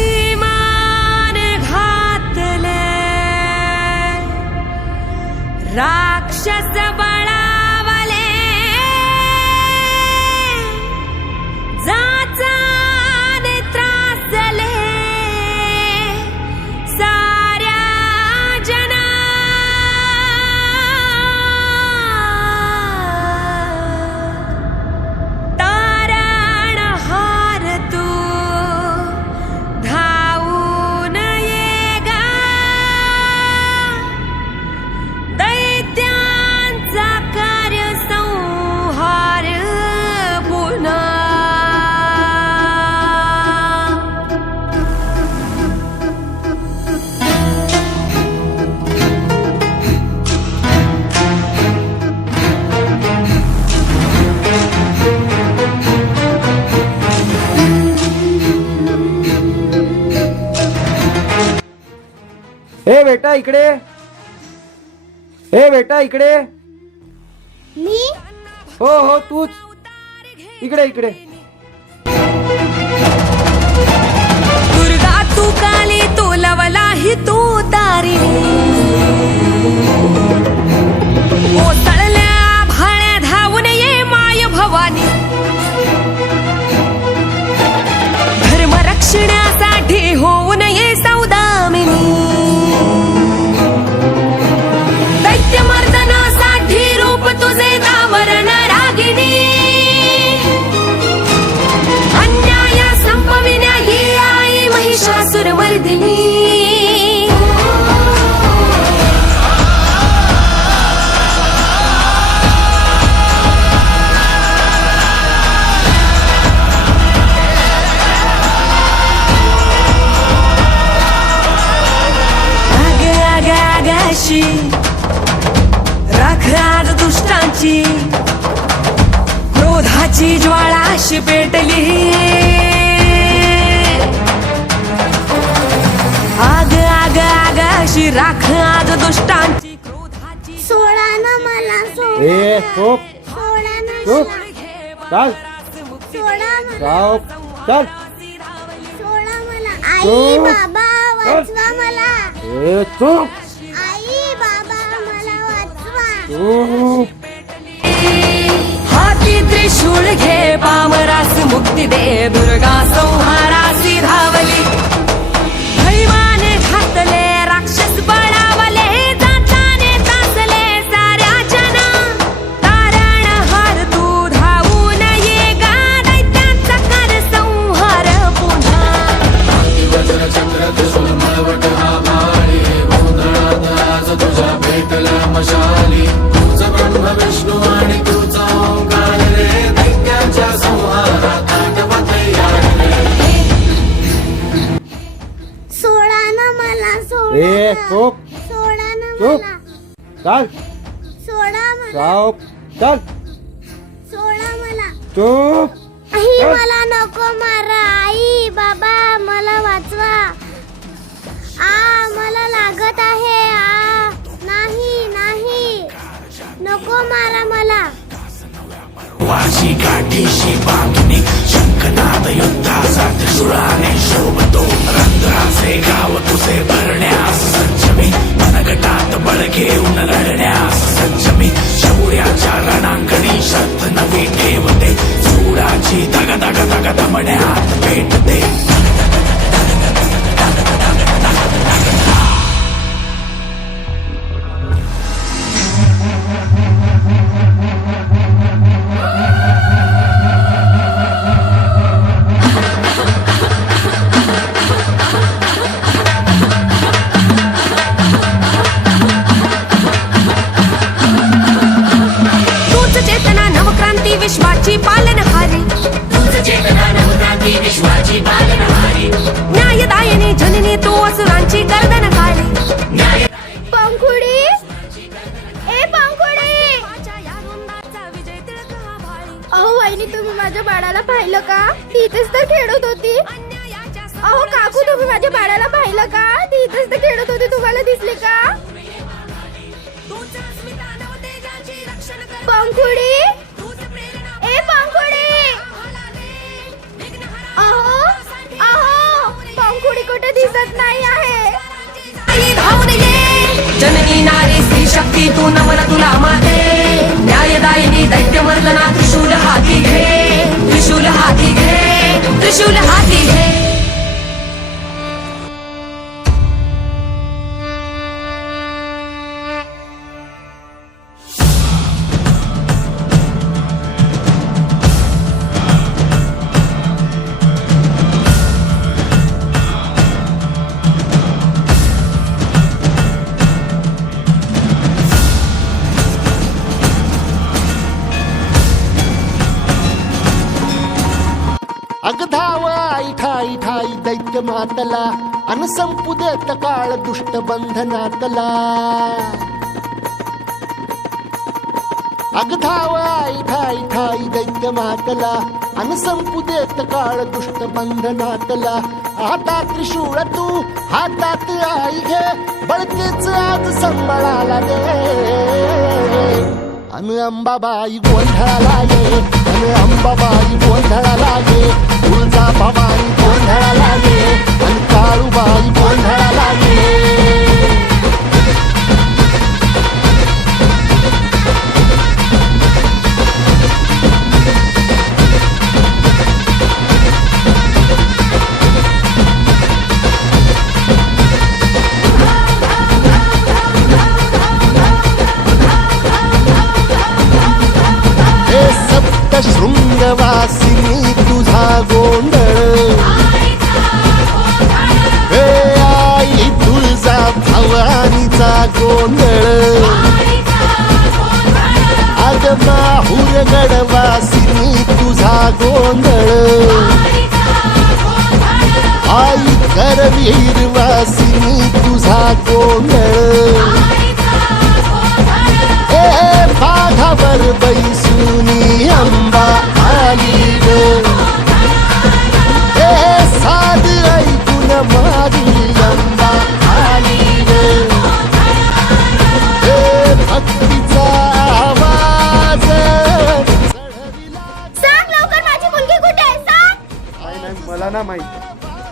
थैमान घातले राक्षस बळावले जाचाने त्रासले साऱ्या जना तारण हार तू धावून ये गा दैत्यांचा कार्य संहार पुन्हा ए बेटा इकडे, ए बेटा इकडे. मी हो हो तूच, इकडे इकडे. दुर्गा तू काली तू लवलाही तू तारिणी कोसळल्या भाळ्या धावून ये माय भवानी धर्म रक्षणासाठी होऊन ये सौदामिनी दैत्य मर्दनासाठी रूप तुझे दावरण रागिणी अन्याय संपविण्या ही आई महिषासुर मर्दिनी आगाशी राख आज दुष्टांची क्रोधाची ज्वाळाशी पेटली आग आग आगाशी राख आज दुष्टांची क्रोधाची सोडा ना मला ए चुप सोडा ना चुप, चल सोडा मला जाओ, चल. सोडा मला आई चुप. बाबा वाचवा मला ए चुप आई बाबा मला वाचवा चुप. हाती त्रिशूळ घे पामरास मुक्ती दे दुर्गा संहारासी धावली भैमाने घातले राक्षस बळावले जाताने तासले साऱ्या जना तारण हार तू धावून ये गा दैत्यांचा कर संहार पुन्हा सोडा ना मला ए चुप सोडा ना चुप, मला चल सोडा मला जाओ, चल सोडा मला चुप. आई चल. मला नको मारा आई बाबा मला वाचवा मला लागत आहे नाही नाही नको मारा मला वाशी काठीशी बांधणी शंखनाद युद्धाचा त्रिशूळाने शोभतो रंध्राचे गाव तुझे भरण्यास सज्जमी मनगटात बळ घेऊन लढण्यास सज्जमी शौर्याच्या रणांगणी शब्द नवी ठेवते चूडाची दग दग दग दमण्यात पेटते विश्वाची पालनहारी न्यायदायिनी जननी तू असुरांची गर्दन काढी पंखुडी ए पंखुडी अहो वहिनी तुम्ही माझ्या बाळाला पाहिलं का ती इथेच तर खेळत होती अहो काकू तुम्ही माझ्या बाळाला पाहिलं का ती इथेच तर खेळत होती तुम्हाला दिसली का पंखुडी, ए पंखुडी, अहो अहो पंखुडी कुठे दिसत नाही आहे. आई धावून ये जननी नारी स्त्री शक्ती तू नमन तुला माते. न्यायदायिनी दैत्य मर्दना त्रिशूल हाती घे, त्रिशूल हाती घे, त्रिशूल हाती घे. अग धाव आई ठाई ठाई दैत्य मातला अन संपू देत काळ दुष्ट बंधनातला. अग धाव आई ठाई ठाई दैत्य मातला अन संपू देत काळ दुष्ट बंधनातला. हातात त्रिशूळ तू हातात आई घे, बळकेच आज संबळाला दे. अन अंबाबाई गोंधळाला ये, अन अंबाबाई गोंधळाला ये. तुळजा भवानी गोंधळाला ये, अन काळूबाई गोंधळाला ये. शृंगवासिनी तुझा गोंधळ, हे आई तुळजा भवानीचा गोंधळ. अग माहूर गडवासिनी तुझा गोंधळ, आई करवीर वासिनी तुझा गोंधळ. बाघावर बैसुनी अंबा आली ग, हे साध ऐकून माझी अंबा आली ग. हे भक्तीचा आवाज सांग लवकर माझी मुलगी कुठे आहे, सांग. नाही मला ना माहित.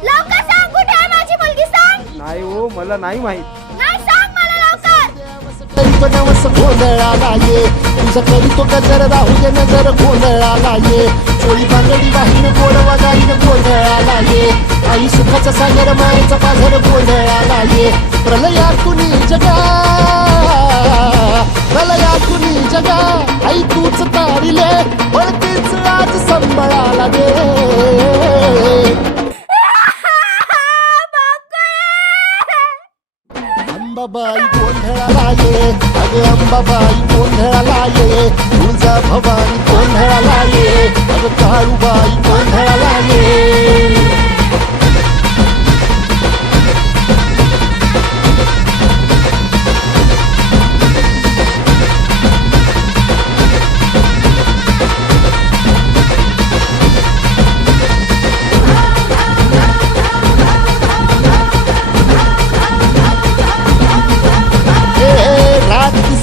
लवकर सांग कुठे आहे माझी मुलगी, सांग. नाही हो मला नाही माहित. नाही सांग मला लवकर. करीतो नवस गोंधळाला ये, तुझं करीतो गजर राहू दे नजर गोंधळाला ये. चोळी बांगडी वाहीन गोडवा गाईन गोंधळाला ये. आई सुखाचा सागर मायेचा पाझर गोंधळाला ये. प्रलयातुनी जगा, प्रलयातुनी जगा, आई तूच तारिले, बळतेच आज संबळाला दे. अंबाबाई गोंधळाला ये, अगं अंबाबाई गोंधळाला ये. तुळजा भवानी गोंधळाला ये, अगं काळूबाई गोंधळाला ये.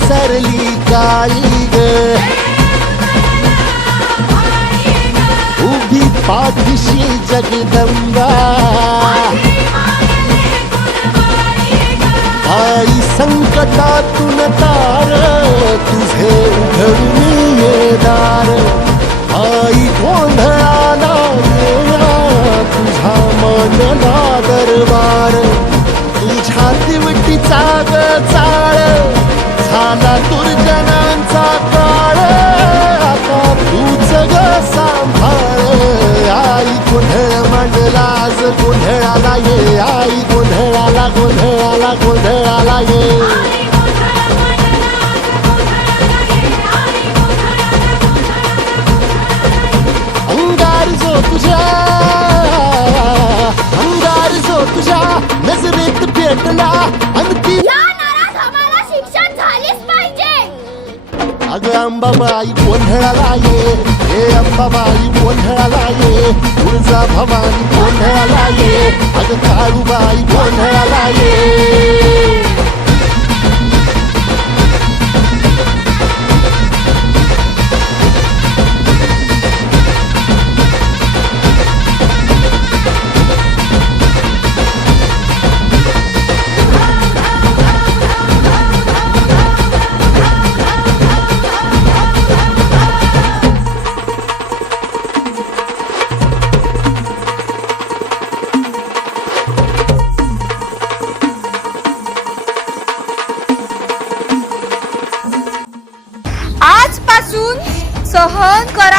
सरली काळी ग, उभी पाठीशी जगदंबा. आई संकटातून तार तुझे उघडून ये दार. आई गोंधळाला ये तुझा मनला दरबार. तुझ्या दिवटीचा ग चाळ झाला दुर्जनांचा काळ, आता तूच ग सांभाळ. आई गोंधळ मांडला आज गोंधळाला ये, आई गोंधळाला गोंधळाला गोंधळाला ये. अंगार जो तुझ्या, अंगार जो तुझ्या नजरेत पेटला अंती. अगं अंबाबाई गोंधळाला ये, हे अंबाबाई गोंधळाला ये. तुळजा भवानी गोंधळाला ये, अगं काळूबाई गोंधळाला ये.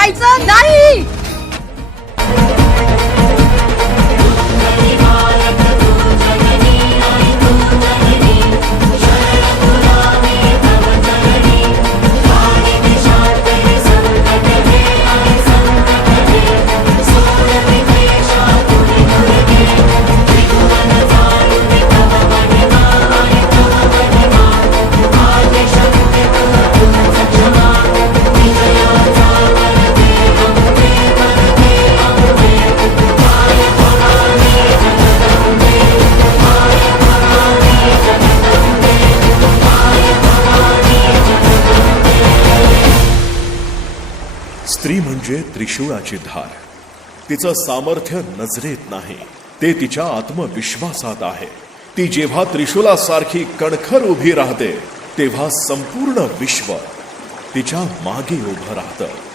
जायचं नाही. स्त्री म्हणजे त्रिशूळाची धार. तिचं सामर्थ्य नजरेत नाही, ते तिच्या आत्मविश्वासात आहे. ती जेव्हा त्रिशूलासारखी कणखर उभी राहते तेव्हा संपूर्ण विश्व तिच्या मागे उभं राहतं.